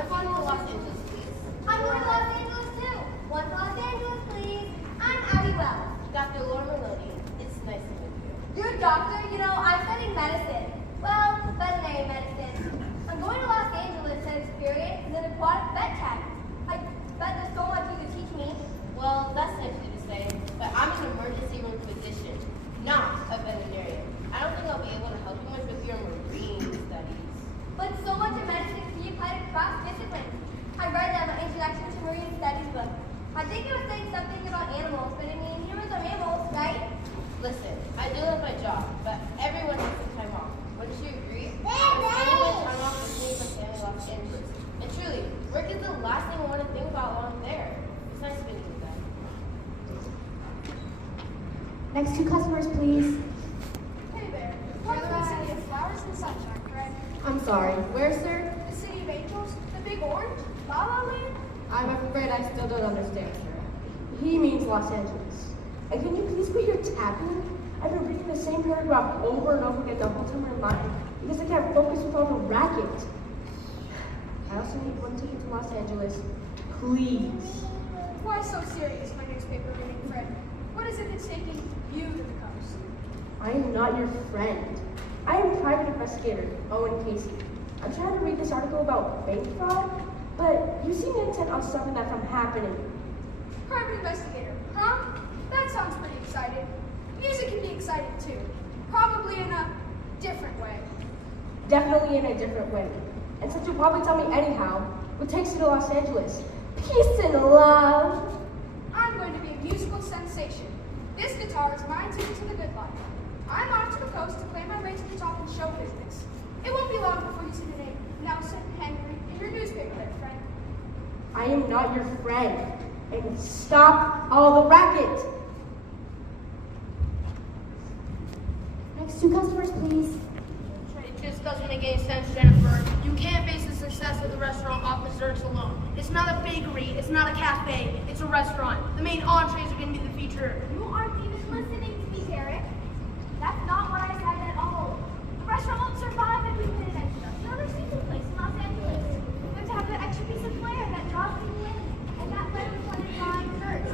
I'm going to Los Angeles, please. I'm going to Los Angeles too. One to Los Angeles, please. I'm Abby Wells. Dr. Laura Melody, it's nice to meet you. You're a doctor? You know, I'm studying medicine. Well, veterinary medicine. I'm going to Los Angeles to experience an aquatic vet tech. I bet there's so much you could teach me. Well, that's nice of you to say, but I'm an emergency room physician, not a veterinarian. I don't think I'll be able to help you much with your marine studies. But so much of medicine can be applied across disciplines. I read that in my Introduction to Marine Studies book. I think it was saying something about animals, but I mean, humans are mammals, right? Listen, I do love my job, but everyone needs some time off. Wouldn't you agree? Anyone time off with me from family Los Angeles. And truly, work is the last thing I want to think about while I'm there. It's nice meeting you guys. Next two customers, please. Hey there. Welcome to the City of Flowers and Sunshine, correct? I'm sorry. Where, sir? The City of Angels? The Big Orange? La La Land? I'm afraid I still don't understand, sir. He means Los Angeles. And can you please quit your tapping? I've been reading the same paragraph over and over again the whole time I'm lying because I can't focus with all the racket. I also need one ticket to Los Angeles. Please. Why so serious, my newspaper reading friend? What is it that's taking you to the coast? I am not your friend. I am private investigator, Owen Casey. I'm trying to read this article about bank fraud, but you seem intent on stopping that from happening. Private investigator, huh? That sounds pretty exciting. Music can be exciting too. Probably in a different way. Definitely in a different way. And since you'll probably tell me anyhow, what takes you to Los Angeles? Peace and love. I'm going to be a musical sensation. This guitar is my ticket to the good life. I'm off to the coast to play my way to the top in show business. It won't be long before you see the name Nelson Henry in your newspaper there, friend. I am not your friend. And stop all the racket. Next two customers, please. It just doesn't make any sense, Jennifer. You can't base the success of the restaurant off desserts alone. It's not a bakery, it's not a cafe, it's a restaurant. The main entrees are going to be the feature. You aren't even listening to me, Derek. That's not what I said at all. The restaurant won't survive if we put an another seafood place in Los Angeles. We have to have that extra piece of flair that draws people in, and that flair is what is drawing desserts.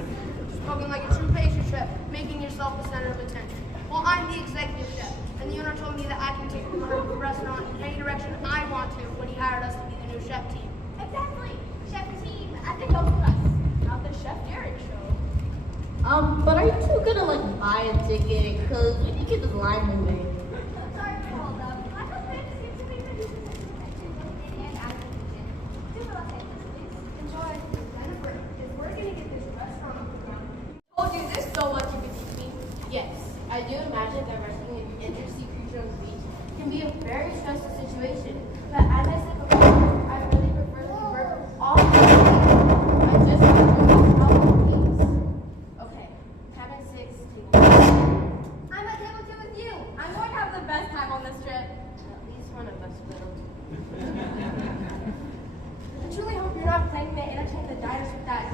Spoken like a true pastry chef, making yourself the center of attention. Well, I'm the executive chef, and the owner told me that I can take the restaurant in any direction I want to when he hired us to be the new chef team. Exactly. Chef team at the Go for Us. Not the Chef Derek show. But are you two gonna buy a ticket? Cause we need to get this line moving. Sorry for the hold up. I hope that seems to be the user satisfaction and out of the kitchen. Do Los Angeles, please. Enjoy. Jennifer, if we're gonna get this restaurant off the ground. Told you there's so much you could teach me. Yes, I do imagine that rescuing an interesting creature on the beach can be a very stressful situation. But as I said before, I really prefer to work all the time. I just want to work out the piece. Okay, cabin 6, table 2. I'm at table 2 with you. I'm going to have the best time on this trip. At least one of us will. I truly hope you're not planning to entertain the diners with that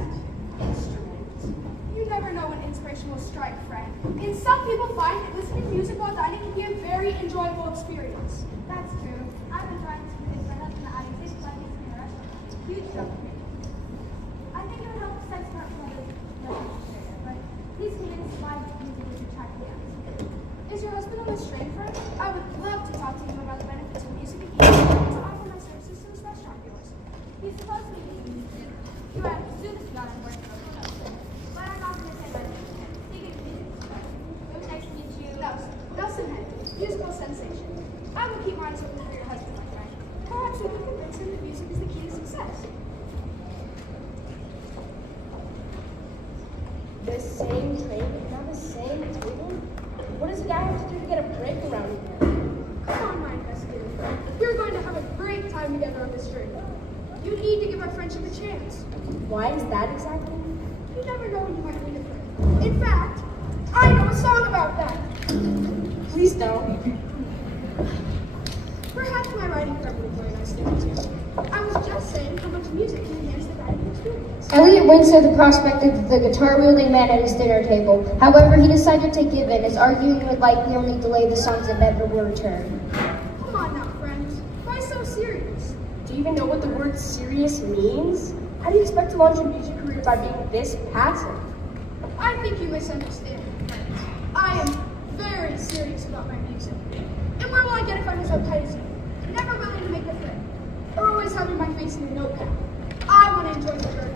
instrument. You never know when inspiration will strike, friend. And some people find that listening to music while dining can be a very enjoyable experience. That's true. I've been trying to convince my husband that I can take my kids in a restaurant. Huge trouble. I think it would help set smart from the area, but he's convinced why music is attractive to atmosphere. Is your husband on this train, friend? I would love to talk to him about the benefits of music and to offer my services to this restaurant of yours. He's supposed to be making music. You have to assume this guy is working on the show. But I'm not going to say my name. He can continue. It was nice to meet you. Nelson Henry, musical sensation. I will keep mine open for your husband, my friend. Perhaps we can convince him that music is the key to success. The same train, not the same table? What does a guy have to do to get a break around here? Come on, my investigator friend. We're going to have a great time together on this journey. You need to give our friendship a chance. Why is that exactly? You never know when you might need a friend. In fact, I know a song about that. Please don't. Perhaps my writing friend would enjoy a nice dinner too. I was just saying how much music can enhance the dining experience. Elliot winks at the prospect of the guitar-wielding man at his dinner table. However, he decided to give in, as arguing would likely only delay the song's inevitable return. Come on now, friends. Why so serious? Do you even know what the word serious means? How do you expect to launch a music career by being this passive? I think you misunderstand me, friends. I am very serious about my music. And where will I get if I'm as uptight as you? Never willing to make a friend, or always having my face in a notepad. I want to enjoy the journey.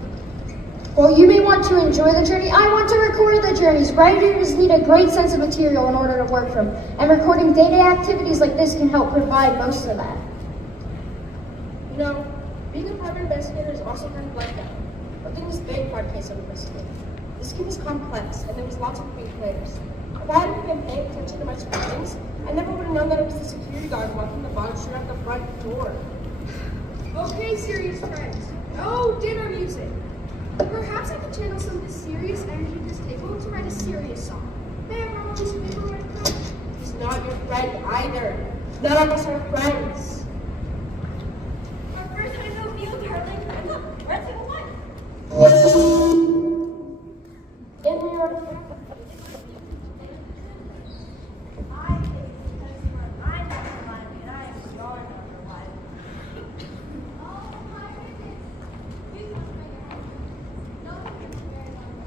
While you may want to enjoy the journey, I want to record the journeys. Writers need a great sense of material in order to work from, and recording day-to-day activities like this can help provide most of that. You know, being a private investigator is also kind of like that. But in this big part case of investigating, this game is complex, and there was lots of moving players. If I hadn't been paying attention to my surroundings, I never would have known that it was the security guard walking the box straight out the front door. Okay, serious friends. No dinner music. Perhaps I could channel some of this serious energy at this table to write a serious song. May I borrow this paper right now? He's not your friend either. None of us are friends. Our first time no field, darling. And look, we're at table one. In your I think it's because I'm not alive and I am not alive. Oh my goodness. You can bring your head. No, it's very long.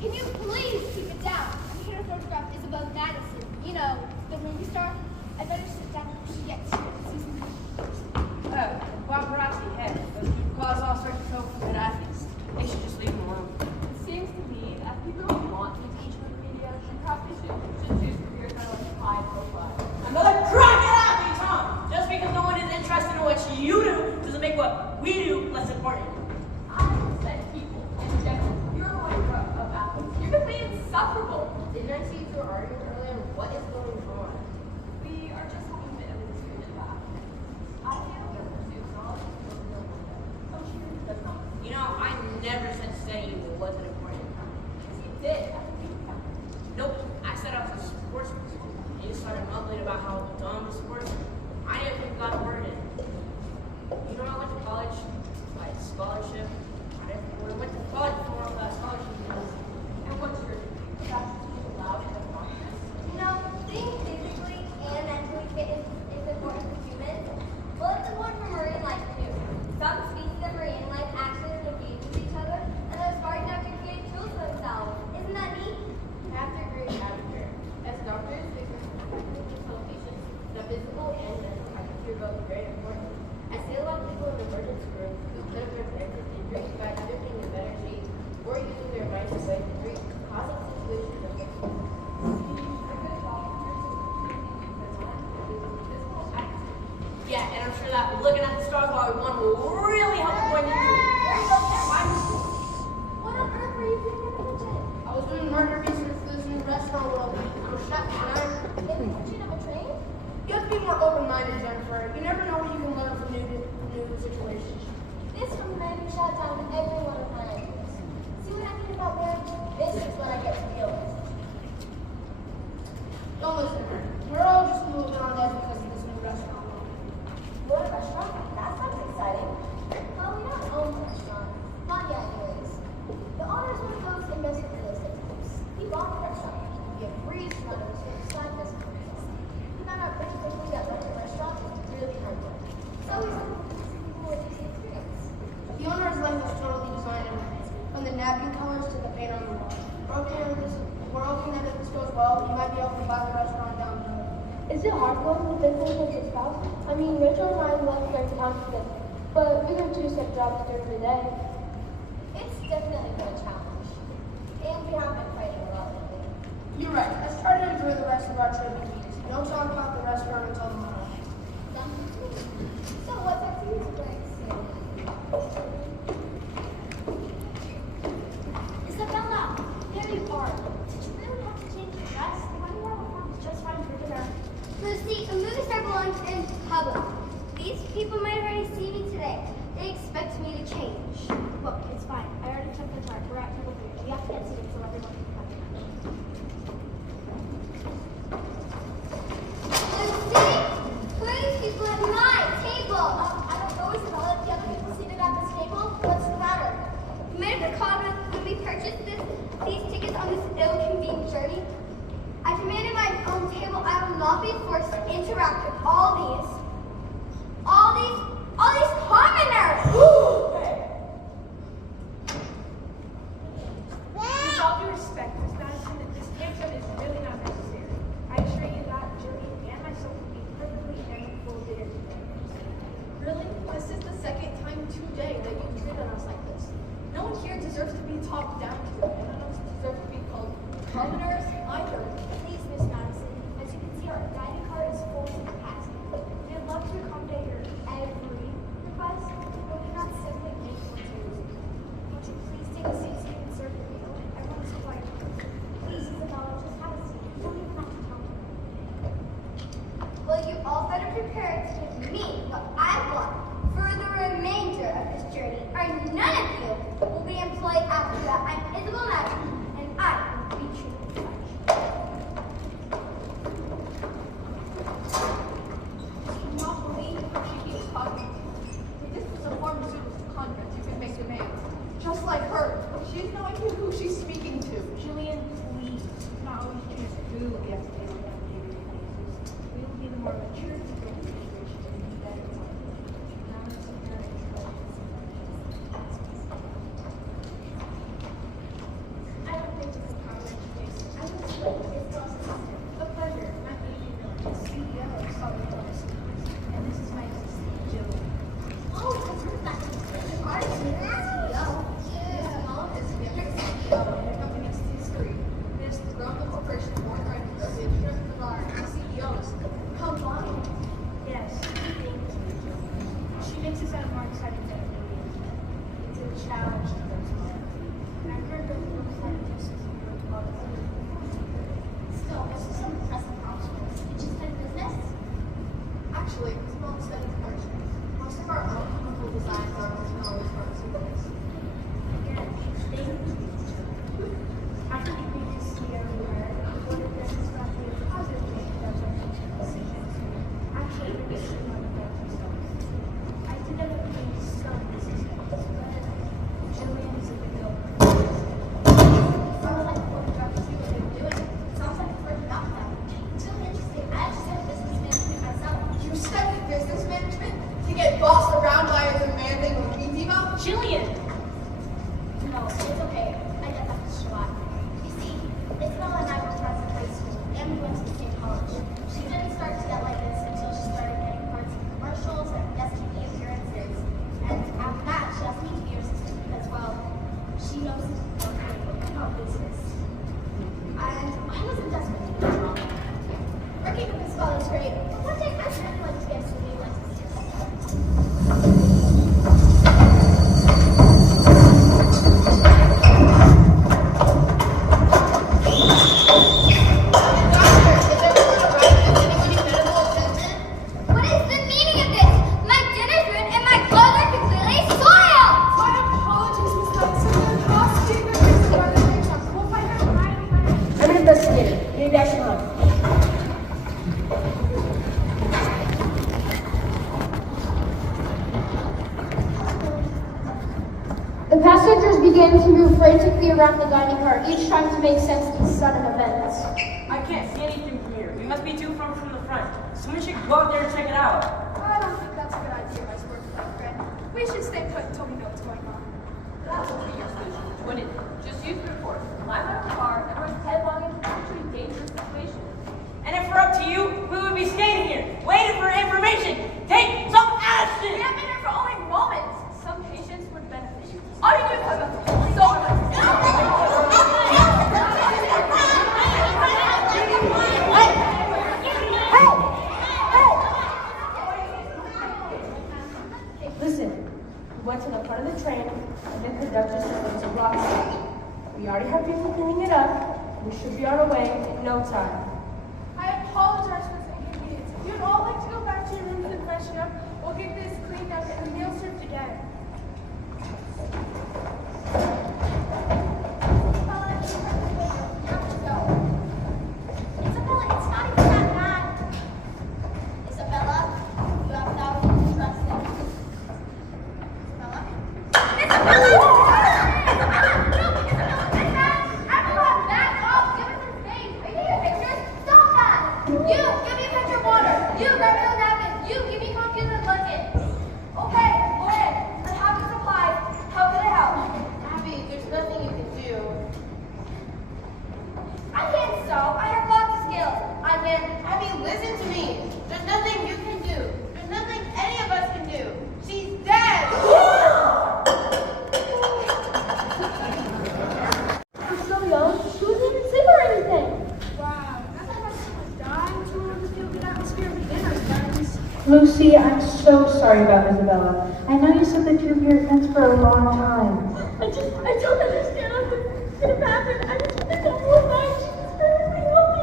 Can you please keep it down? I'm here to photograph Isabel Madison. You know, the movie star. I better sit down before she gets here. Oh, paparazzi, heck. Those people cause all sorts of trouble for athletes. They should just leave them alone. It seems to me that people don't want to teach in the media, and perhaps they should choose careers that are like high profile. Another crack at athletes, huh? Just because no one is interested in what you do doesn't make what we do less important. I said people in general. You're a wife of athletes. You're going to be insufferable. Didn't I see you arguing earlier? What is going on? We are just having a bit of a disagreement about athletes. I feel your pursuit knowledge is a real one. Oh, sure, that's not. You know, I never said studying wasn't important. Yes, you did. I think you can. Nope, I said I was a sportsman. And you started mumbling about how dumb the sports are. I didn't think got a word in. You know, I went to college, like scholarship. I went to college for scholarship. And what's your bachelor's degree allowed in the process? You know, being physically and mentally fit is important for humans. Well, it's important for marine life too. Some species of marine life actually engage with each other, and they're smart enough to create tools for themselves. Isn't that neat? I have to agree with Abby. As doctors, we can tell patients that physical and mental health care both very important. I see a lot of people in the emergency room who could have prevented injuries by either being in better shape or using their minds to way to causing situations of Yeah, and I'm sure that looking at the stars while we won will really help avoid injury. What on earth were you doing in the kitchen? I was doing murder research for this new restaurant world. I'm a chef, and In the kitchen of a train? you have to be more open-minded, Jennifer. You never know what you can learn from new situations. This from the man who shot down every one of my ideas. See what I mean about that? This is what I get to deal with. Don't listen to her. We're all just moving on there because of this new restaurant world. What a restaurant? That sounds exciting. Well, we don't own the restaurant. Not yet, anyways. The owner is one of those investment real estate types. He bought the restaurant. We have free runners who decide this for us. We found out pretty quickly that running a restaurant is really hard work. So he's looking for people with decent experience. The owner's life was totally designed everything, from the napkin colors to the paint on the wall. We're hoping that if this goes well, you might be able to buy the restaurant down the road. Is it hard going with business such as pals. I mean, Rachel and I left our town today, but we got 2 set jobs during the day. It's definitely been a challenge. And we have been fighting a lot lately. You're right. Let's try to enjoy the rest of our trip in peace. Don't talk about the restaurant until tomorrow. So what's our future plans? Isabella, there you are. Did you really have to change your dress? The one you have on is just fine for dinner. Lucy, a movie star belongs in public. These people might have already seen me today. They expect me to change. Look, it's fine. I already took the time. We're at table 3. We have to get seated so everyone can come in. Lucy, who are these people at my table? I don't know, Isabella. The other people seated at this table? What's the matter? You might have recalled when we purchased these tickets on this ill-convened journey. I demanded my own table. I will not be forced to interact with all these commoners. With all due respect, Miss Madison, this tantrum is really not necessary. I assure you that Jillian and myself will be perfectly amicable later today. Really? This is the second time today that you've treated us like this. No one here deserves to be talked down to, and none of us deserve to be called commoners either. Please, Miss Madison. As you can see, our dining car is full to capacity. We'd love to accommodate your every request, but we cannot simply make one choose. Would you please take a seat so you can serve the meal? Everyone is quiet. Please, Isabella, just have a seat. You don't even have to tell me. Well, you all better prepare to give me what I want for the remainder of this journey, or none of you will be employed after that. I'm Isabel Madison, and I will be treated as such. I cannot believe she keeps talking to you. If this was a pharmaceutical contract, you could make demands. Just like her. She has no idea who she's speaking to. Jillian, please. Do not always choose who we have to deal with on a daily basis. We will be the more mature people in the situation and be better for it. Now let's prepare and try. I don't think it's a problem. I would split this process. A pleasure. I'm Adrian Miller, the CEO of Solid Wellness. And this is my assistant, Jillian. Oh, I've heard that. Our CEO. His mom is Vincent, CEO in the company's history. It has grown the corporation more than the strength of our CEOs. Combined. Yes, thank you. She makes it sound more exciting than it really is. It's a challenge to those moments. And I've heard that it looks like just as you were taught as Still, this is some impressive accomplishments. Did you study business? Actually, his mom studied commercial. Most of our own chemical designs are always pharmaceuticals. Again, thank you. After the previous CEO where the board of business got to be a positive change about our decision to actually reduce the amount of drugs themselves. I did end up being stunned this expense, but Jillian is a big deal. Sounds like what drugs see what they're doing. Sounds like it's working out for them. It's really interesting. I actually studied business management myself. You studied business management to get bossed around by a demanding diva? Jillian! No, it's okay. I get that for sure. You see, Isabella and I were friends in high school, and we went to the same college. She didn't start to get like this until she started getting parts in commercials and STD appearances. And after that, she asked me to be her assistant because, well, she knows nothing about business. And I wasn't desperate to get a job. Working with Isabella is great, but one day I'd really like to get to be like this. What is the meaning of this? My dinner's ruined and my clothes are completely soiled! My apologies, Miss Madison. The prosecutor is the one that takes us. We'll find out right away. I'm an investigator. Maybe I should help. The passengers began to move frantically around the dining car, each trying to make sense of these sudden events. I can't see anything from here. We must be too far from the front. Someone should go out there and check it out. I don't think that's a good idea, my sports friend. We should stay put until we know what's going on. That will be your solution. Wouldn't it? Just use brute force. Climb out of the car and run headlong into actually dangerous situations. And if we're up to you, we would be standing here, waiting for information. day. Isabella, it's not even that bad. Isabella, you have thousands of trust in. Isabella? Isabella! Isabella! No! Isabella, Vincent! Everyone, back off! Give us some space! Are you taking pictures? Stop that! You, give me a pitcher of water! You, grab me those napkins! You, give me coffee and a blanket! Okay, go ahead. I have the supplies. How can I help? Abby, there's nothing you can do. I can't sew. I have lots of skills. I can. Abby, listen to me. There's nothing you can do. There's nothing any of us can do. She's dead. She's so young. She wasn't even sick or anything. Wow, I thought she was dying to feel the atmosphere of the dinner, friends. Lucy, I'm so sorry about Isabella. I know you said that you've been your friends for a long time. I don't understand how this could have happened. I just think the whole night she was perfectly healthy.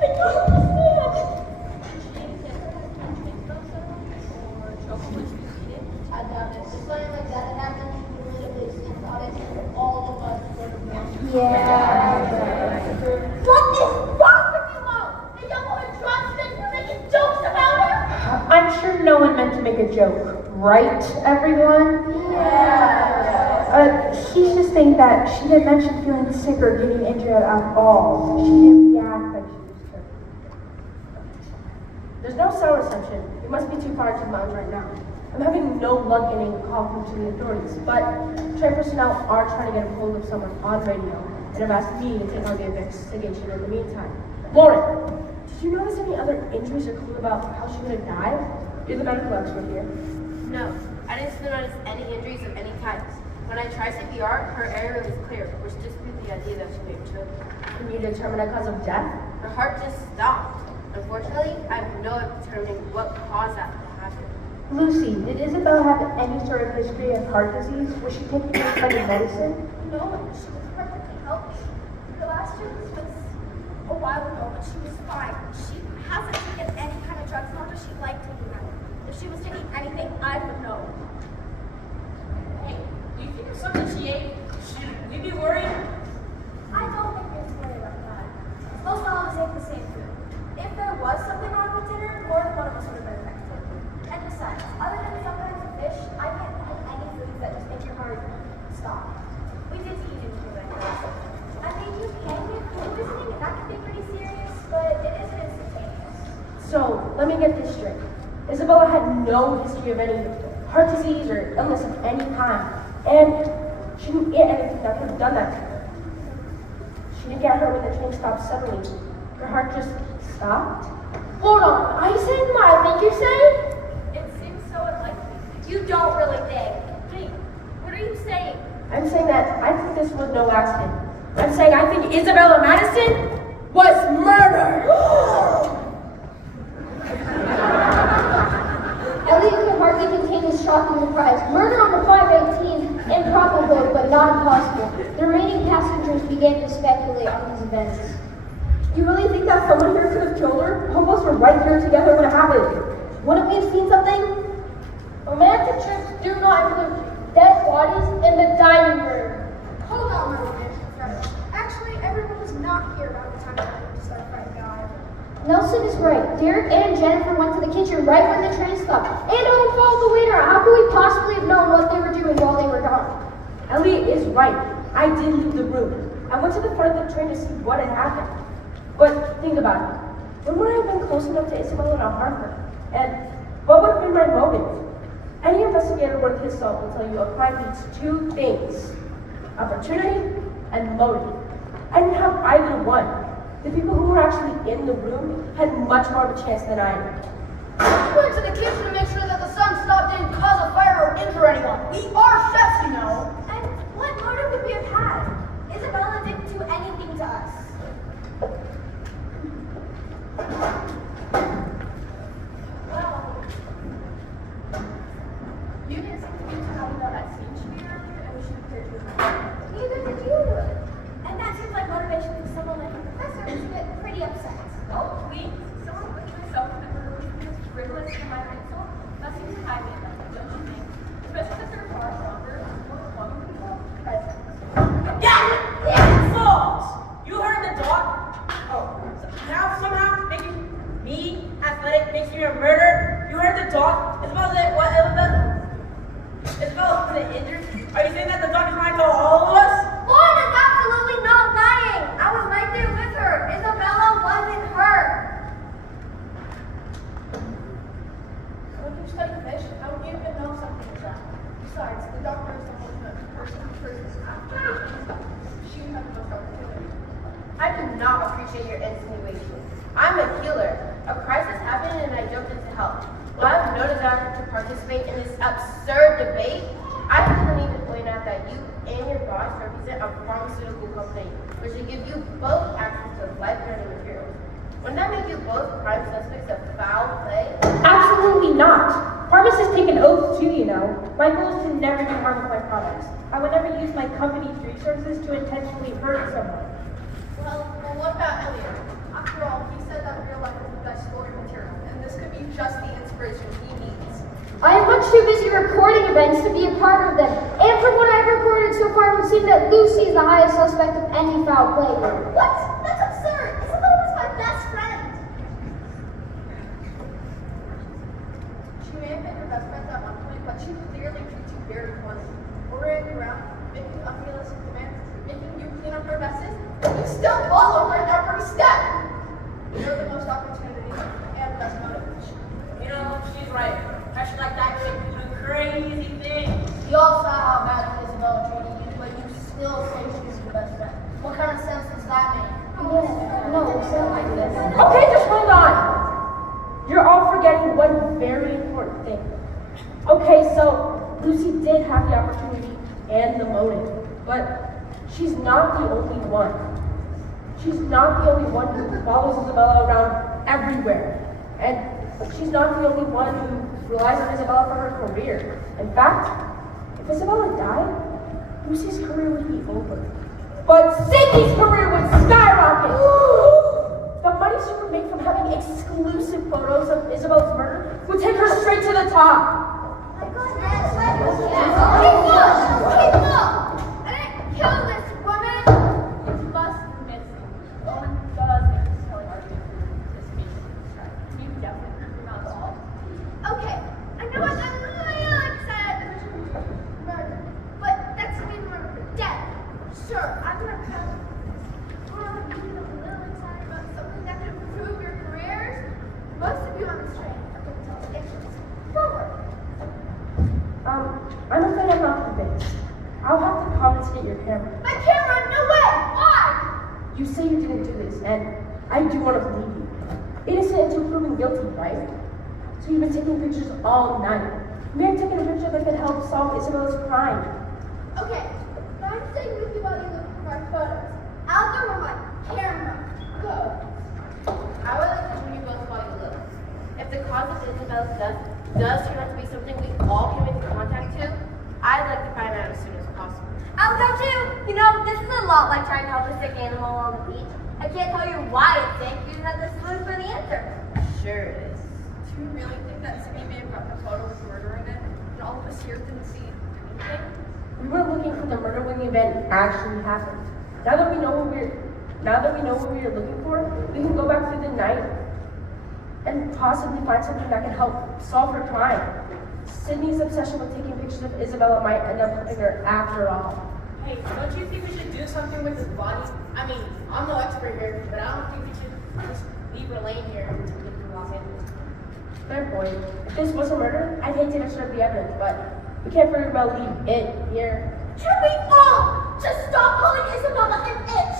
I don't understand. I doubt it. If something like that had happened, we would have been about it, and all of us would have been. Yeah. What is wrong with you all? The young woman dropped and you're making jokes about her? I'm sure no one meant to make a joke, right, everyone? She's just saying that she didn't mention feeling sick or getting injured at all. She didn't react like she was hurt. There's no cell reception. It must be too far to the mountains right now. I'm having no luck getting a call from the authorities, but train personnel are trying to get a hold of someone on radio and have asked me to take on the investigation in the meantime. Lauren, did you notice any other injuries or clue about how she would have died? You're the medical expert here. No, I didn't notice any injuries of any kind. When I tried CPR, her area was clear, which disproved the idea that she may have choked. Can you determine a cause of death? Her heart just stopped. Unfortunately, I have no way of determining what caused that to happen. Lucy, did Isabel have any sort of history of heart disease? Was she taking any kind of medicine? No, she was perfectly healthy. The last year was a while ago, but she was fine. She hasn't taken any kind of drugs, nor does she like taking them. If she was taking anything, I would know. Hey, do you think of something she ate? Should we be worried? I don't think there's worry about that. Most all of us ate the same food. If there was something wrong with dinner, more than one of us would have been affected. And besides, other than some kinds of fish, I can't think of any foods that just make your heart stop. We did eat into it. I mean, you can get food poisoning, and that can be pretty serious, but it isn't instantaneous. So, let me get this straight. Isabella had no history of any heart disease or illness of any kind, and she didn't eat anything that could have done that to her. She didn't get hurt when the train stopped suddenly. Her heart just stopped. Hold on, are you saying what I think you're saying? It seems so unlikely. You don't really think. Wait, what are you saying? I'm saying that I think this was no accident. I'm saying I think Isabella Madison was murdered! Elliot could hardly contain his shock and surprise. Murder on the 518, improbable but not impossible. The remaining passengers began to speculate on these events. You really think that someone here could have killed her? All of us were right here together when it happened. Wouldn't we have seen something? Romantic trips do not include dead bodies in the dining room. Hold on, my romantic friend. Actually, everyone was not here around the time that I started fighting God. Nelson is right. Derek and Jennifer went to the kitchen right when the train stopped. And Owen followed the waiter. How could we possibly have known what they were doing while they were gone? Elliot is right. I did leave the room. I went to the front of the train to see what had happened. But think about it. When would I have been close enough to Isabella to harm her? And what would have been my motive? Any investigator worth his salt will tell you a crime needs two things: opportunity and motive. I didn't have either one. The people who were actually in the room had much more of a chance than I did. We went to the kitchen to make sure that the sun stop didn't cause a fire or injure anyone. We are chefs, you know. And what motive would we have had? Isabella didn't do anything to us. Well, you didn't seem to be too happy about that speech you made earlier, and we should have cleared you. Neither did you. And that seems like motivation for someone like a professor to get pretty upset. Oh, please. Someone put yourself in the murderer's you study fish, I would even know something was that. Besides, the doctor is the ultimate person after she would have the most opportunity. I do not appreciate your insinuation. I'm a healer. A crisis happened and I jumped in to help. While I'm no desire to participate in this absurd debate, I feel the need to point out that you and your boss represent a pharmaceutical company, which should give you both access to life-threatening materials. Wouldn't that make you both prime suspects of foul play? Absolutely not. Pharmacists take an oath too, you know. My goal is to never do harm with my products. I would never use my company's resources to intentionally hurt someone. Well, what about Elliot? After all, he said that real life is the best story material, and this could be just the inspiration he needs. I am much too busy recording events to be a part of them. And from what I've recorded so far, it would seem that Lucy is the highest suspect of any foul play here. What? That's absurd. Isabel was my best friend. She may have been your best friend at one point, but she clearly treats you very poorly. Ordering you around, making unrealistic demands, making you clean up her messes, and you still follow her at every step. You're the most opportunity and the best motivation. You know, she's right. Pressure like that can do crazy things. You all saw how bad Isabella treated you, but you still say she's your best friend. What kind of sense does that make? Okay, just hold on. You're all forgetting one very important thing. Okay, so Lucy did have the opportunity and the motive, but she's not the only one. She's not the only one who follows Isabella around everywhere. And she's not the only one who relies on Isabella for her career. In fact, if Isabella died, Lucy's career would be over. But Sydney's career would skyrocket! The money she would make from having exclusive photos of Isabella's murder would take her straight to the top. I didn't kill this woman. You must admit, Owen does make this telling argument for your participation in this trial. You definitely prove not all. Okay, I know what I like said murder, but that's me murder dead. Sure, I'm gonna come. Well, I'm getting a little excited about something that could improve your careers. Most of you on this train are going to tell pictures. Forward. I'm afraid I'm not convinced. I'll have to confiscate your camera. My camera, no way! Why? You say you didn't do this, and I do want to believe you. Innocent until proven guilty, right? So you've been taking pictures all night. You may have taken a picture that could help solve Isabella's crime. Okay, now I'm staying with you while you look for my photos. I'll go with my camera. Go. I would like to join you both while you look. If the cause of Isabella's death does turn out to be something we all came into contact to, I'd like to find out as soon as possible. I'll go too. You know, this is a lot like trying to help a sick animal on the beach. I can't tell you why it's sick. You just have to sleuth for the answer. Sure it is. Do you really think that Sydney may have gotten a photo with murder in it, and all of us here didn't see anything? We were looking for the murder when the event actually happened. Now that we know what we are looking for, we can go back through the night and possibly find something that can help solve her crime. Sydney's obsession with taking pictures of Isabella might end up hurting her after all. Hey, don't you think we should do something with his body? I mean, I'm no expert here, but I don't think we should just leave her laying here until we get to Los Angeles. Fair point. If this was a murder, I'd hate to disturb the evidence, but we can't very well leave it here. Can we all just stop calling Isabella an it?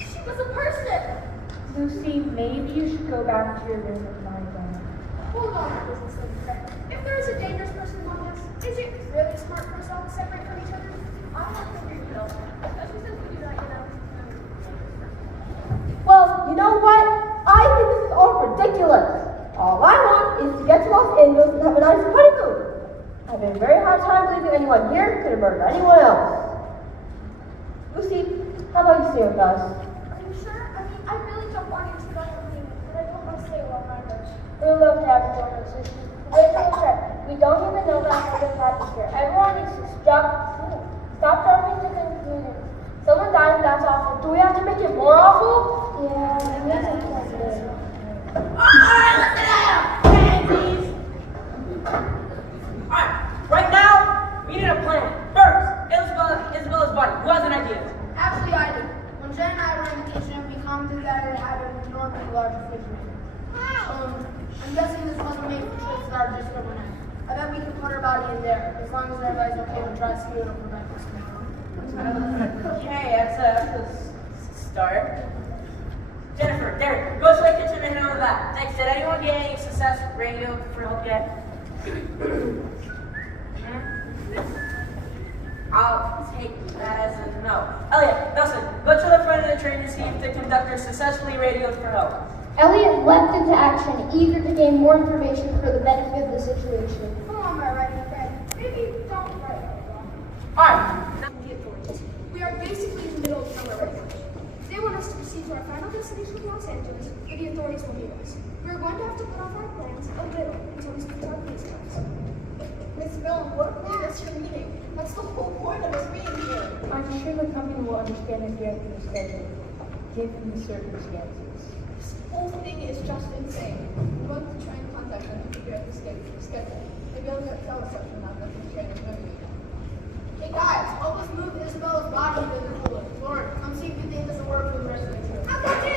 She was a person. Lucy, maybe you should go back to your room and lie down. Hold on, business secretary. If there is a dangerous person among us, is it really smart for us all to separate from each other? I don't think we will, especially since we do not yet know. Well, you know what? I think this is all ridiculous. All I want is to get to Los Angeles and have a nice honeymoon. I have a very hard time believing anyone here could have murdered anyone else. Lucy, how about you stay with us? Are you sure? I mean, I really don't want you to go with me, but I don't want to stay alone either. We'd love to have you join us, Lucy. Wait for the trip. We don't even know that something happened here. Everyone needs to stop jumping to conclusions. Someone died and that's awful. Do we have to make it more awful? Yeah, maybe something like this. Alright, listen up! Pansies! Alright, right now, we need a plan. First, Isabella's body. Who has an idea? Actually, I do. When Jen and I were in the kitchen, we commented that it had an enormously large refrigerator. I'm guessing this wasn't made for trips one out. I bet we can put her body in there, as long as everybody's okay with dry sputum for breakfast tomorrow. Okay, that's a start. Jennifer, there, go to the kitchen and handle that. Thanks. Did anyone get any success radio for help yet? I'll take that as a no. Elliot, Nelson, go to the front of the train to see if the conductor successfully radioed for help. Elliot leapt into action, eager to gain more information for the benefit of the situation. Come on, my writing friend. Maybe don't write all wrong. Alright. The authorities. We are basically in the middle of summer right now. They want us to proceed to our final destination of Los Angeles, where the authorities will meet us. We are going to have to put off our plans a little until we speak to our police cars. Miss Bill, what made us your meeting? That's the whole point of us being here. I'm sure the company will understand if you have to reschedule, given the circumstances. This whole thing is just insane. We want to try and contact them to figure out the schedule. Maybe they'll tell us something about nothing strange. Hey guys, help us move Isabella's body into the cooler. Lauren, come see if you think this will work for the rest of the trip. I'll go too.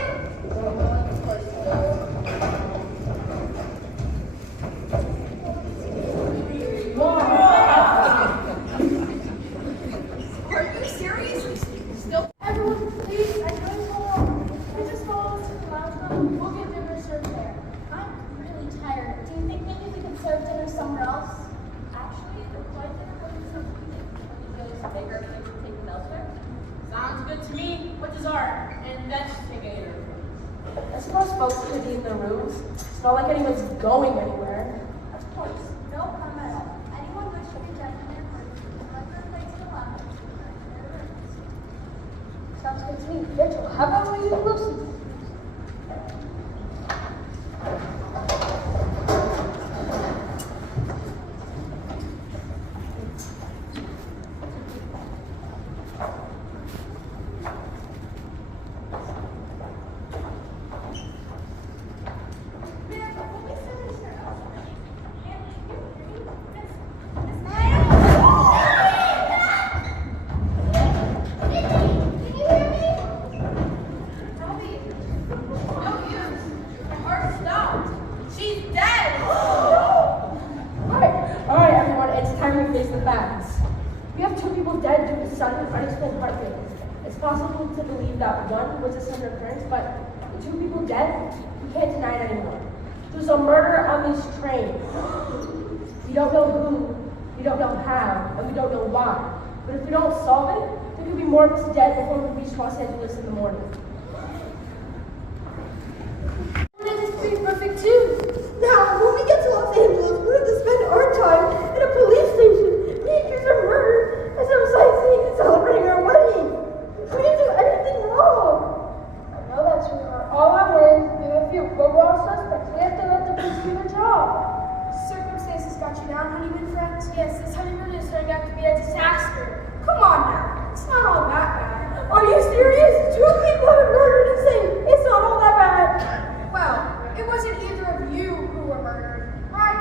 Are you seriously still? Everyone, please, I joined along. I just follow us to the lounge room. We'll get dinner served there. I'm really tired. Do you think maybe we could serve dinner somewhere else? Actually, the flight dinner wasn't so convenient. Can you guys make our kids and take them elsewhere? Sounds good to me. What does our investigator? I suppose folks could eat in their rooms. It's not like anyone's going anywhere. Of course. No harm at all. Anyone wish to be gentlemen or whoever plays the lounge. Sounds good to me. Rachel, how about we do Lucy? Alright, everyone, it's time to face the facts. We have 2 people dead due to sudden unexplained heart failure. It's possible to believe that one was a sudden occurrence, but the 2 people dead, we can't deny it anymore. There's a murder on this train. We don't know who, we don't know how, and we don't know why. But if we don't solve it, there could be more of us dead before we reach Los Angeles in the morning. This is pretty perfect too. Now, when we get to Los Angeles, we're going to spend our time in a police station being accused of murder as I'm sightseeing and celebrating our wedding. We didn't do anything wrong. I know that's true. All I'm worried is if you go wrong suspects, we have to let the police do their job. Circumstances got you down, honeymoon friends? Yes, this honeymoon is turning out to be a disaster. Come on now. It's not all that bad. Are you serious? 2 people have been murdered and saying it's not all that bad. Well, it wasn't either of you who were murdered, right?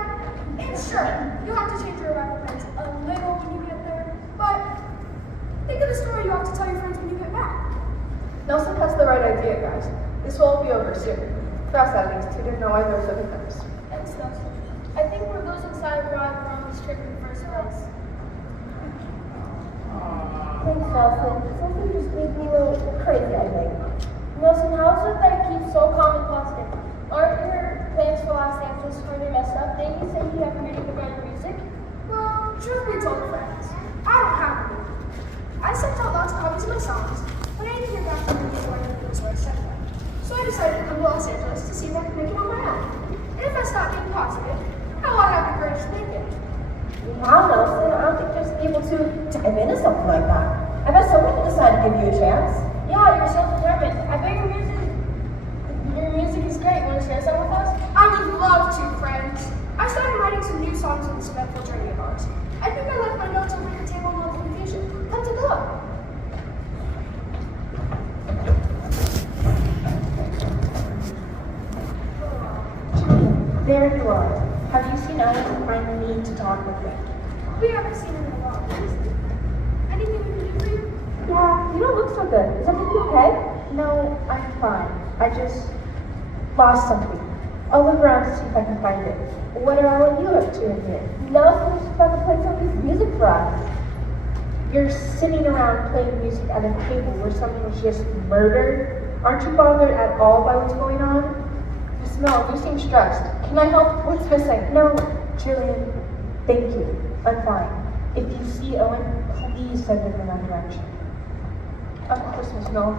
And sure, you'll have to change your arrival plans a little when you get there, but think of the story you have to tell your friends when you get back. Nelson has the right idea, guys. This won't be over soon. For us, at least, who didn't know either of the victims. Thanks, Nelson. I think we're those inside why we're on this trip in the first place. Thanks, Nelson. Something just made me a little crazy, I think. Nelson, how is it that you keep so calm and positive? Aren't your plans for Los Angeles pretty messed up? Didn't you say you have a reading about your music? Well, truth be told, friends, I don't have a movie. I sent out lots of copies of my songs, but I didn't hear back from them before I knew where I sent them. So I decided to come to Los Angeles to see if I could make it on my own. And if I stop being positive, how will I have the courage to make it? Wow, Nelson, I don't think you're just able to dive into something like that. I bet someone will decide to give you a chance. Yeah, you're self-determined. I bet your music is great. Want to share some with us? I would love to, friends. I started writing some new songs on this eventful journey of ours. I think I left my notes over your table on notification. Come take a look. There you are. Have you seen Alex and finally need to talk with me? We haven't seen him in a while. Anything we can do for you? Yeah, you don't look so good. Is everything okay? No, I'm fine. I just lost something. I'll look around to see if I can find it. What are all of you up to in here? No, so we should about to play some of this music for us. You're sitting around playing music at a table where someone was just murdered. Aren't you bothered at all by what's going on? No, you seem stressed. Can I help? What's missing? No, Jillian, thank you. I'm fine. If you see Owen, please send him in my direction. Of course, Miss Miller.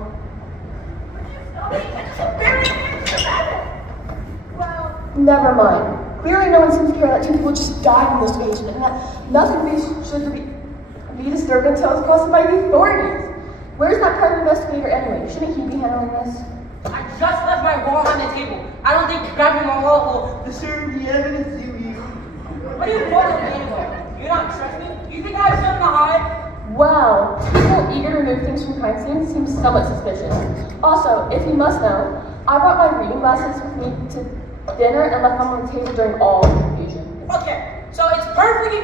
Never mind. Clearly no one seems to care that 2 people just died in this basement and that nothing should be disturbed until it's caused by the authorities. Where's that private investigator anyway? Shouldn't he be handling this? I just left my wallet on the table. I don't think grabbing my wallet will disturb the evidence, do you? What are you bothering me anyway? You don't trust me? You think I have something to hide? Well, people eager to remove things from crime scenes seems somewhat suspicious. Also, if you must know, I brought my reading glasses with me to dinner and left them on the table during all the confusion. Okay, so it's perfectly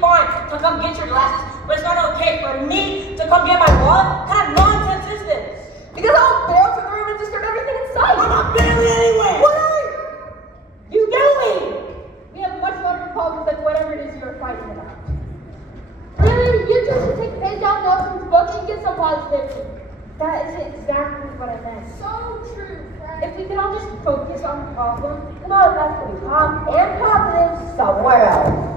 fine to come get your glasses, but it's not okay for me to come get my wallet? What kind of nonsense is this? Because I'll barrel through the room and disturb everything in sight. I'm not barely anyway! What are you doing? We have much larger problems than whatever it is you're fighting about. Really, you two should take a page out of Nelson's book and get some positivity. That is exactly what I meant. So true, friend. If we could all just focus on the problem, Come on, that's what we calm and positive somewhere else.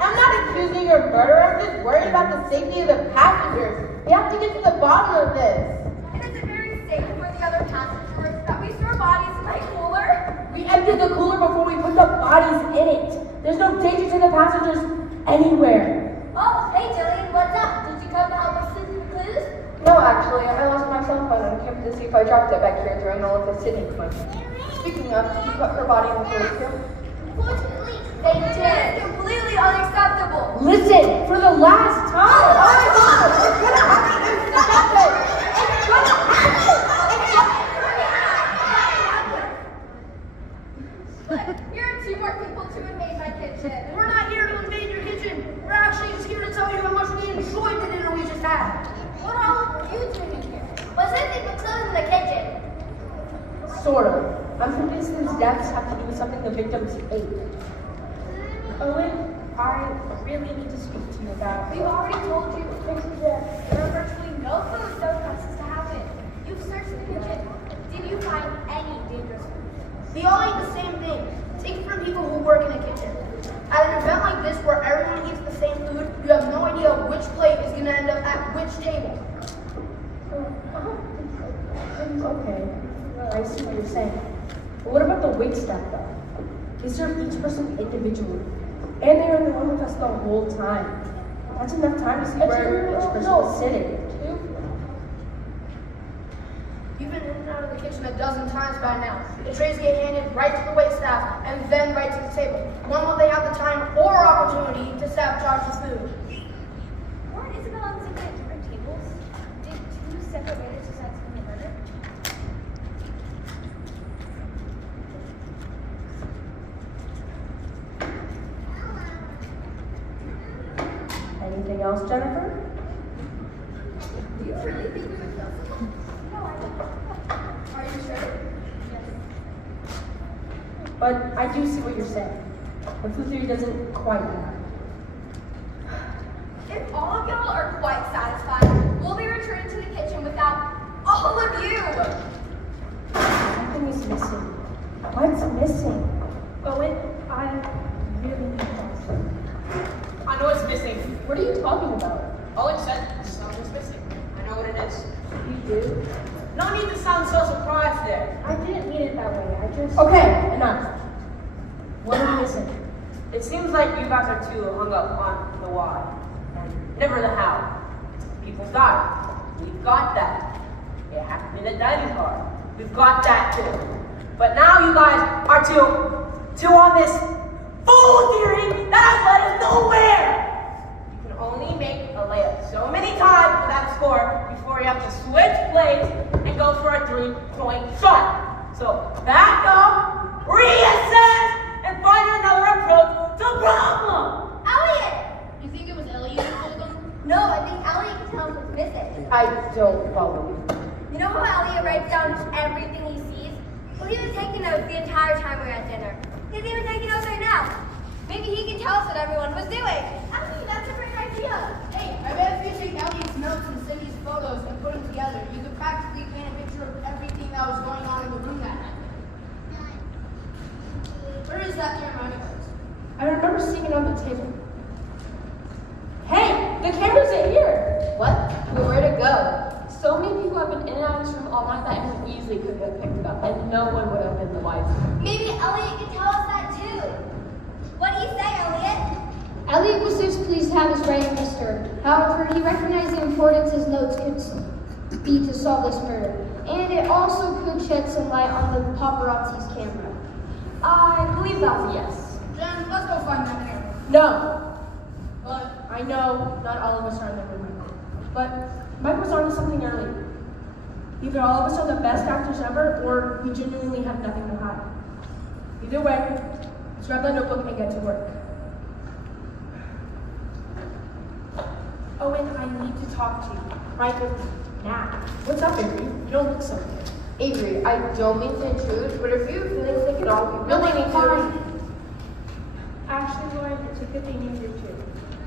I'm not accusing you of murder. I'm just worried about the safety of the passengers. We have to get to the bottom of this. And is it very safe for the other passengers that we store bodies in my cooler? we emptied the cooler before we put the bodies in it. There's no danger to the passengers anywhere. Oh, hey Jillian, what's up? Did you come to help us see some clues? No, actually, I lost my cell phone and came to see if I dropped it back here during all of the sitting fun. Speaking of, did you put her body in the cooler too? Unfortunately, they did. Completely unacceptable. Listen, for the last time. Here are 2 more people to invade my kitchen. We're not here to invade your kitchen. We're actually just here to tell you how much we enjoyed the dinner we just had. What are all of you doing in here? Was anything but clothes in the kitchen? Sort of. I'm convinced these deaths have to do with something the victims ate. Owen, I really need to speak to you about. We've already told you. There are virtually no food substances to happen. You've searched the kitchen. Did you find any dangerous food? They all eat the same thing. Take it from people who work in a kitchen. At an event like this where everyone eats the same food, you have no idea which plate is going to end up at which table. Okay, I see what you're saying. But what about the wait staff though? They serve each person individually. And they were in the room with us the whole time. That's enough time to see where each person was sitting. You've been in and out of the kitchen a dozen times by now. The trays get handed right to the waitstaff and then right to the table. When will they have the time or opportunity to sabotage the food? Weren't Isabel and Cynthia at different tables? Did 2 separate waiters decide to commit murder? Anything else, Jennifer? Do you really think we would kill someone? No, I don't. Are you sure? Yes. But I do see what you're saying. The food theory doesn't quite matter. If all of y'all are quite satisfied, we'll be returning to the kitchen without all of you. Something is missing. What's missing? Owen, I really need help. I know it's missing. What are you talking about? Owen said something's missing. I know what it is. You do? No need to sound so surprised there. I didn't mean it that way. I just. Okay, enough. What are you missing? It seems like you guys are too hung up on the why and never the how. People died. We've got that. It happened in a dining car. We've got that too. But now you guys are too on this fool theory that has led us nowhere. You can only make a layup so many times without a score before you have to switch plays and go for a 3-point shot. So back up, reassess, and find another approach to the problem. Elliot! You think it was Elliot who told his visit. I don't follow you. You know how Elliot writes down everything he sees? Well, he was taking notes the entire time we were at dinner. He's even taking notes right now. Maybe he can tell us what everyone was doing. Actually, that's a great idea. Hey, I bet if you take Elliot's notes and Cindy's photos and put them together, you could practically paint a picture of everything that was going on in the room that night. Where is that camera anyways? I remember seeing it on the table. Hey, the cameras are here. What? Well, where'd it go? So many people have been in and out of this room all night that anyone easily could have picked it up, and no one would have been the wiser. Maybe Elliot can tell us that too. What do you say, Elliot? Elliot was displeased to have his writing disturbed. However, he recognized the importance his notes could be to solve this murder, and it also could shed some light on the paparazzi's camera. I believe that's a yes. Jen, let's go find that camera. No. But I know not all of us are in the room right now, but Mike was onto something early. Either all of us are the best actors ever, or we genuinely have nothing to hide. Either way, let's grab that notebook and get to work. Owen, I need to talk to you. Right now. What's up, Avery? You don't look so good. Avery, I don't mean to intrude, but if you're feeling sick at all, we really need to... Actually, Lauren, it's a good thing you're here too.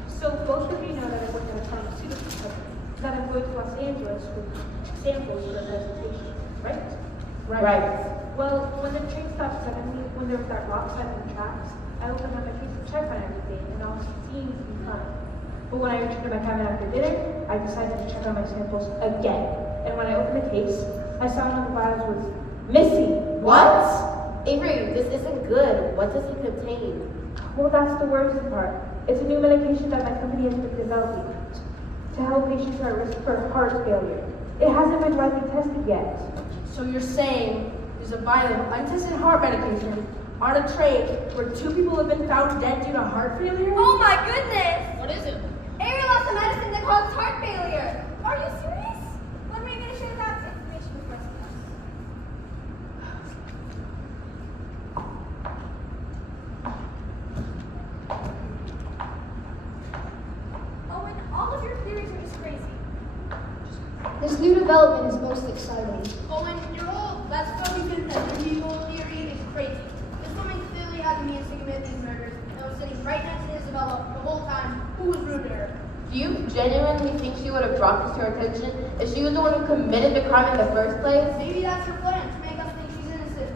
So both of you know that I work at a pharmaceutical company, that I'm going to Los Angeles with samples for a presentation, right? Right. Well, when the train stopped suddenly, when there was that rockside in the tracks, I opened up my case to check on everything, and all seemed to be fine. But when I returned to my cabin after dinner, I decided to check on my samples again. And when I opened the case, I saw one of the vials was missing. What? Avery, this isn't good. What does it contain? Well, that's the worst part. It's a new medication that my company has been developing to help patients who are at risk for heart failure. It hasn't been widely tested yet. So you're saying there's a vial of untested heart medication on a train where 2 people have been found dead due to heart failure? Oh my goodness! what is it? Avery lost the medicine that causes heart failure. Are you serious? When are you going to share that information with the rest of us? Owen, all of your theories are just crazy. This new development is most exciting. Owen, your whole let's go because the people theory is crazy. This woman clearly had the means to commit these murders and was sitting right next to Isabella the whole time. Who was rude to her? Do you genuinely think she would have brought this to our attention if she was the one who committed the crime in the first place? Maybe that's her plan, to make us think she's innocent.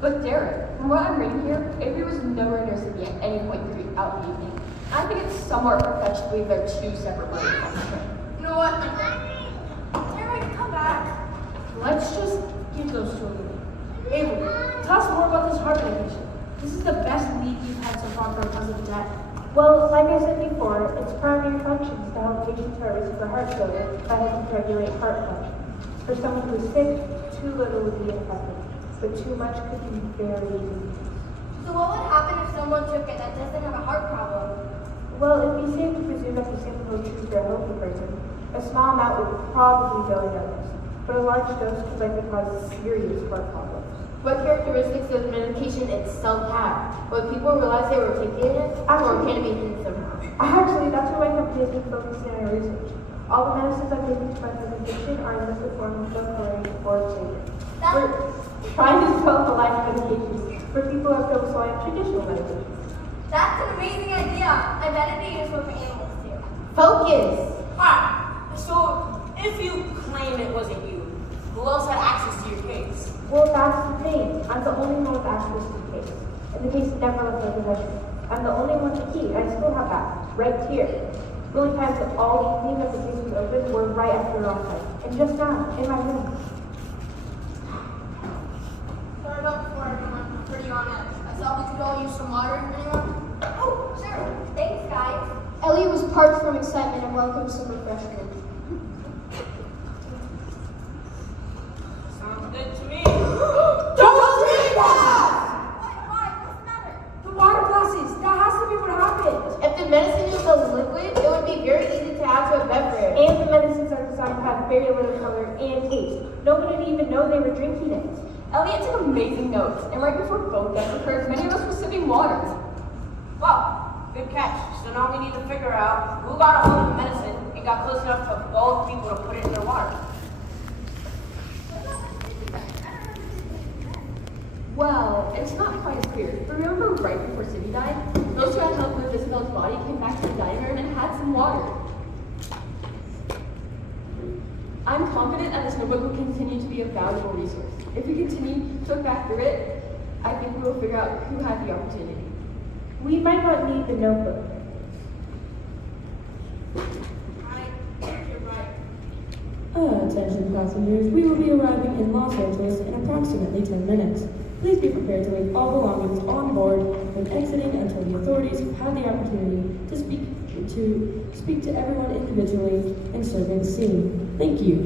But Derek, from what I'm reading here, Avery was nowhere near Cindy at any point throughout the evening. I think it's somewhat far-fetched to believe they're 2 separate bodies on the train. You know what? Derek, come back. Let's just give those 2 a minute. Avery, tell us more about this heart medication. This is the best lead you've had so far for a cause of death. Well, like I said before, its primary function is to help patients who are at risk for heart failure by helping to regulate heart function. For someone who is sick, too little would be ineffective, but too much could be very dangerous. So what would happen if someone took it that doesn't have a heart problem? Well, it'd be safe to presume that the sample would true for a healthy person. A small amount would probably go unnoticed, but a large dose could likely cause serious heart problems. What characteristics does medication itself have? Would people realize they were taking it, or can it be hidden somehow? Actually, that's what my company has been focusing on our research. All the medicines I'm taking to my presentation are in liquid form with no coloring or flavor. We're trying to develop a line of medications for people who are focused on traditional medications. That's an amazing idea. I bet it'd be useful for animals too. Focus! Alright, so if you claim it wasn't you, who else had access to your case? Well, that's the thing. I'm the only one with access to the case. And the case never left my possession. I'm the only one with the key. I still have that. Right here. The only times that all evening that the case was open were right after the wrong time. And just now, in my room. Sorry about before, everyone. I'm pretty on edge. I thought we could all use some water. Anyone? Oh, sure. Thanks, guys. Elliot was parched from excitement and welcomed some refreshment. Sounds good to me. Don't read that! Why? What's the matter? The water glasses! That has to be what happened! If the medicine is a liquid, it would be very easy to add to a beverage. And the medicines are designed to have very little color and taste. No one would even know they were drinking it. Elliot took amazing notes, and right before both deaths occurred, many of us were sipping water. Well, good catch. So now we need to figure out who got a hold of the medicine and we got close enough to both people to put it in the water. Well, it's not quite as clear, but remember right before Cindy died, those who had helped move Isabel's body came back to the dining room and had some water. I'm confident that this notebook will continue to be a valuable resource. If we continue to look back through it, I think we will figure out who had the opportunity. We might not need the notebook. I think you're right. Attention passengers, we will be arriving in Los Angeles in approximately 10 minutes. Please be prepared to leave all belongings on board when exiting until the authorities have had the opportunity to speak to everyone individually and survey the scene. Thank you.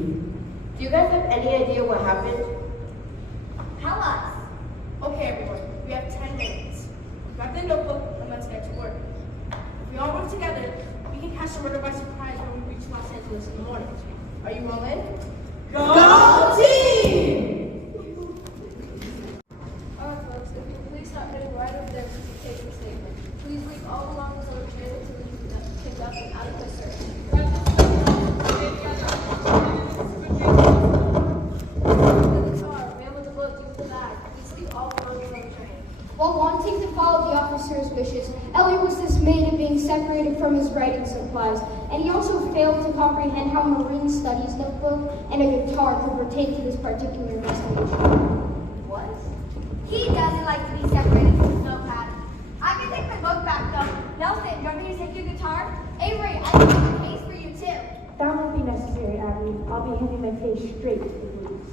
Do you guys have any idea what happened? Tell us. Okay, everyone, we have 10 minutes. Grab the notebook and let's get to work. If we all work together, we can catch the murder by surprise when we reach Los Angeles in the morning. Are you all in? Go team! Alright folks, if you please start heading right over there to take the statement. Please leave all belongings on the train until you conduct an adequate search. While wanting to follow the officer's wishes, Elliot was dismayed at being separated from his writing supplies, and he also failed to comprehend how marine studies notebook and a guitar could pertain to this particular investigation. What? He doesn't like to be separated from his notepad. I can take my book back though. Nelson, you want me to take your guitar? Avery, I can make a case for you too. That won't be necessary, Abby. I'll be handing my case straight to the police.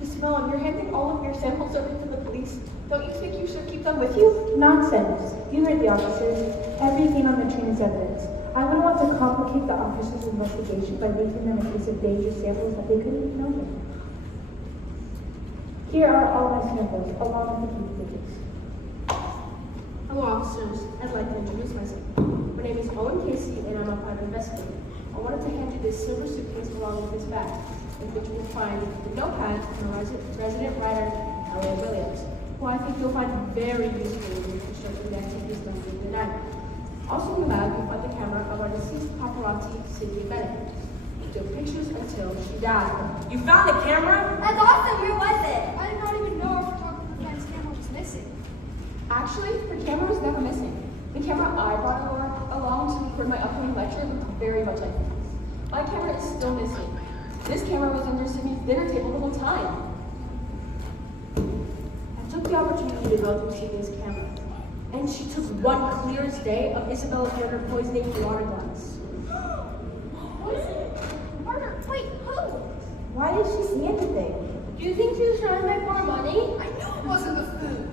Isabella, you're handing all of your samples over to the police. Don't you think you should keep them with you? Nonsense. You heard the officers. Everything on the train is evidence. I wouldn't want to complicate the officers' investigation by making them a case of dangerous samples that they couldn't even know. Here are all my samples, along with the key digits. Hello, officers. I'd like to introduce myself. My name is Owen Casey, and I'm a private investigator. I wanted to hand you this silver suitcase along with this bag, in which you will find the notepad from a resident writer, Elliot Williams, who I think you'll find very useful in reconstructing the activities done during the night. Also in the bag, you'll find the camera of our deceased paparazzi, Cindy Bennett. He took pictures until she died. You found the camera? That's awesome. Where was it? I did not even know our photographer friend's camera was missing. Actually, her camera was never missing. The camera I brought along to record my upcoming lecture looked very much like this. My camera is still missing. This camera was under Sydney's dinner table the whole time. I took the opportunity to go through Sydney's camera, and she took one clear as day of Isabella's murder poisoning the water glass. Murder? Wait, who? Why did she see anything? Do you think she was trying to make more money? I knew it wasn't the food.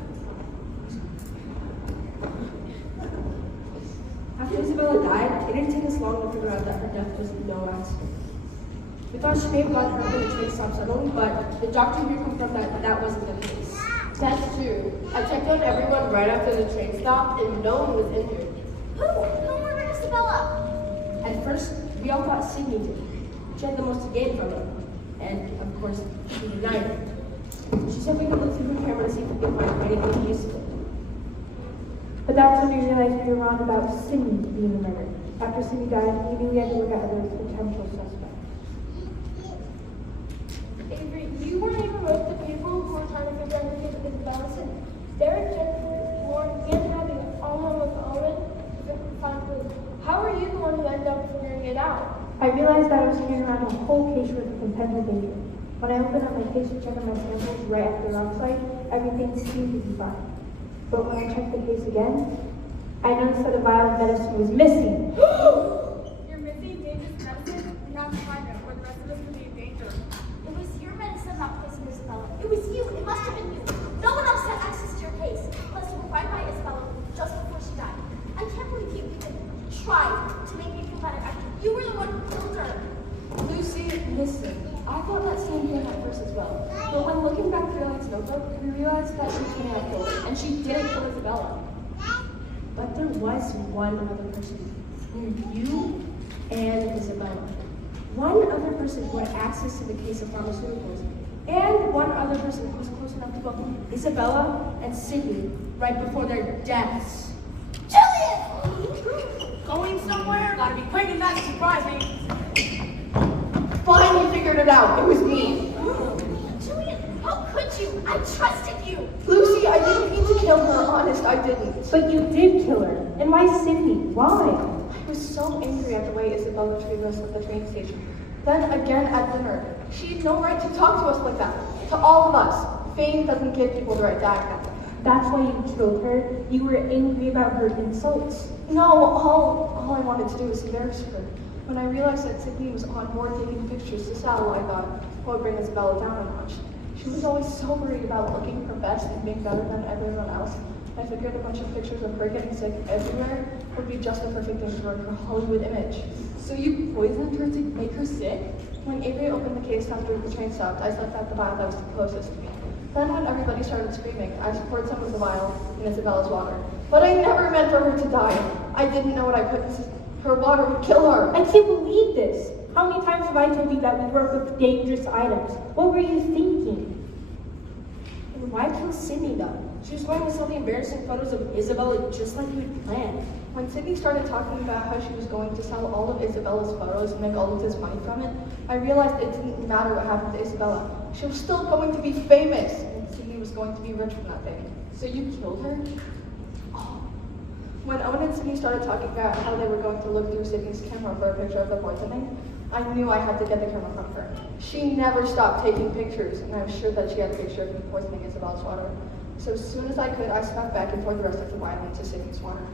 After Isabella died, it didn't take us long to figure out that her death was no accident. We thought she may have gotten hurt when the train stopped suddenly, but the doctor here confirmed that that wasn't the case. That's true. I checked on everyone right after the train stopped, and no one was injured. Who murdered Isabella? At first, we all thought Sydney did. She had the most to gain from it. And, of course, she denied it. She said we could look through her camera to see if we could find anything useful. But that's when we realized we were wrong about Sydney being murdered. After Sydney died, we knew we had to look at other potential suspects. Avery, you weren't even with the people who were trying to figure out who did Isabella. Derek, Jennifer, Lauren, and having all with Owen to find clues. How were you the one who ended up figuring it out? I realized that I was carrying around a whole case worth of potential danger. When I opened up my case to check on my samples right after the rock slide, everything seemed to be fine. But when I checked the case again, I noticed that a vial of medicine was missing. You're missing dangerous medicine? We have to find it, or the rest of us could be in danger. It was your medicine not poisoning Isabella. It was you. It must have been you. No one else had access to your case. Plus, you were right by Isabella just before she died. I can't believe you even tried to make me feel better after you were the one who killed her. Lucy, listen. I thought that same thing at first as well. But when looking back through Elliot's notebook, we realized that she couldn't have killed her, and she didn't kill Isabella. But there was one other person who you and Isabella. One other person who had access to the case of pharmaceuticals, and one other person who was close enough to both Isabella and Sydney right before their deaths. Julius! going somewhere? Gotta be quick and not surprise me. Finally figured it out. It was me. Julian, how could you? I trusted you. Lucy, I didn't mean to kill her. Honest, I didn't. But you did kill her. And why Sydney? Why? I was so angry at the way Isabella treated us at the train station. Then again at dinner. She had no right to talk to us like that. To all of us. Fame doesn't give people the right to act like that. That's why you killed her? You were angry about her insults? No, all I wanted to do was embarrass her. When I realized that Sydney was on board taking pictures to sell, I thought, what would bring Isabella down a notch? She was always so worried about looking her best and being better than everyone else. I figured a bunch of pictures of her getting sick everywhere would be just the perfect thing to ruin her Hollywood image. So you poisoned her to make her sick? When Avery opened the case after the train stopped, I slipped out the vial that was the closest to me. Then when everybody started screaming, I poured some of the vial in Isabella's water. But I never meant for her to die. I didn't know what I put in her water would kill her. I can't believe this. How many times have I told you that we work with dangerous items? What were you thinking? And why kill Sydney though? She was going to sell the embarrassing photos of Isabella just like you had planned. When Sydney started talking about how she was going to sell all of Isabella's photos and make all of this money from it, I realized it didn't matter what happened to Isabella. She was still going to be famous, and Sydney was going to be rich from that fame. So you killed her? When Owen and Sydney started talking about how they were going to look through Sydney's camera for a picture of the poisoning, I knew I had to get the camera from her. She never stopped taking pictures, and I was sure that she had a picture of me poisoning Isabella's water. So as soon as I could, I snuck back and poured the rest of the wine into Sydney's water.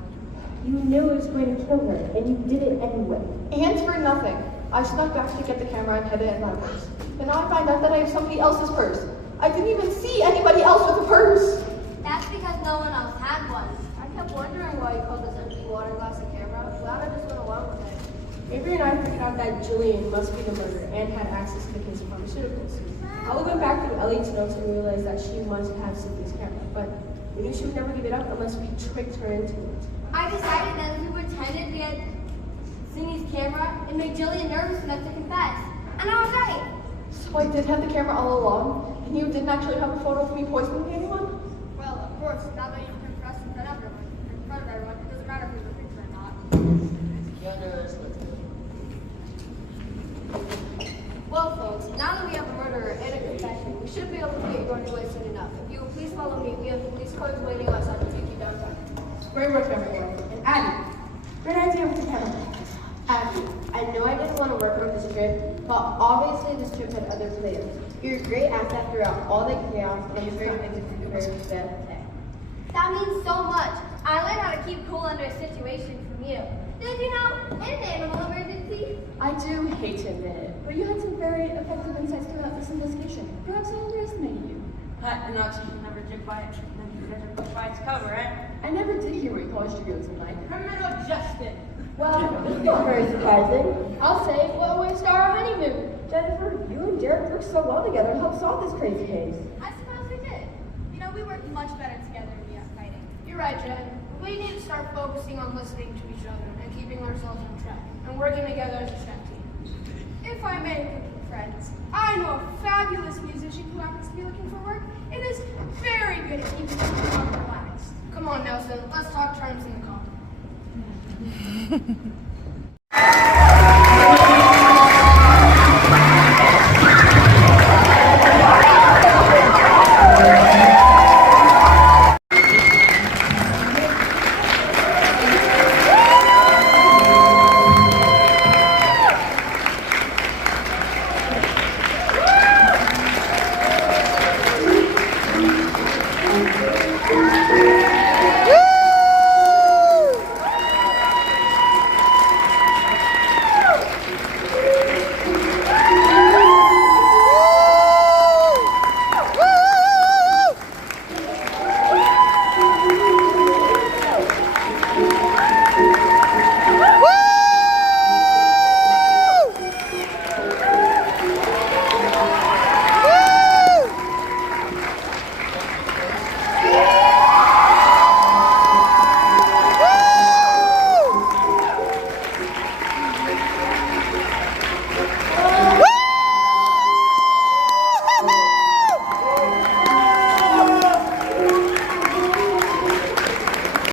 You knew it was going to kill her, and you did it anyway. And for nothing. I snuck back to get the camera and hid it in my purse. But now I find out that I have somebody else's purse. I didn't even see anybody else with a purse. That's because no one else had one. I kept wondering why you called this empty water glass a camera. Glad I just went along with it. Avery and I figured out that Julian must be the murderer and had access to the case of pharmaceuticals. I went back through Elliot's notes and realized that she must have Sydney's camera, but we knew she would never give it up unless we tricked her into it. I decided that if we pretended we had Sydney's camera, it made Jillian nervous enough to confess. And I was right. So I did have the camera all along, and you didn't actually have a photo of me poisoning anyone? Well, of course, now that you've confessed in front of everyone, it doesn't matter if there's a picture or not. Well, folks, now that we have a murderer and a confession, we should be able to get you on your way soon enough. If you will please follow me, we have police cars waiting outside to take you downtown. Very much, everyone. And Abby, great idea with the camera. Abby, I know I didn't want to work on this trip, but obviously this trip had other plans. You're a great asset throughout all the chaos and the very things that you heard today. That means so much. I learned how to keep cool under a situation from you. Did you know, in an animal emergency? I do hate to admit it, but you had some very effective insights throughout this investigation. Perhaps I underestimated you. And not so you can never judge by its cover, right? I never did hear what you polished your goods tonight. Criminal justice. Well, it's not very surprising. I'll say, what a way to start our honeymoon. Jennifer, you and Derek worked so well together to help solve this crazy case. I suppose we did. You know, we worked much better together than we are fighting. You're right, Jen. We need to start focusing on listening to each other and keeping ourselves on track and working together as a chef team. If I may, friends, I know a fabulous musician who happens to be looking for work and is very good at keeping everyone relaxed. Come on, Nelson. Let's talk terms in the car.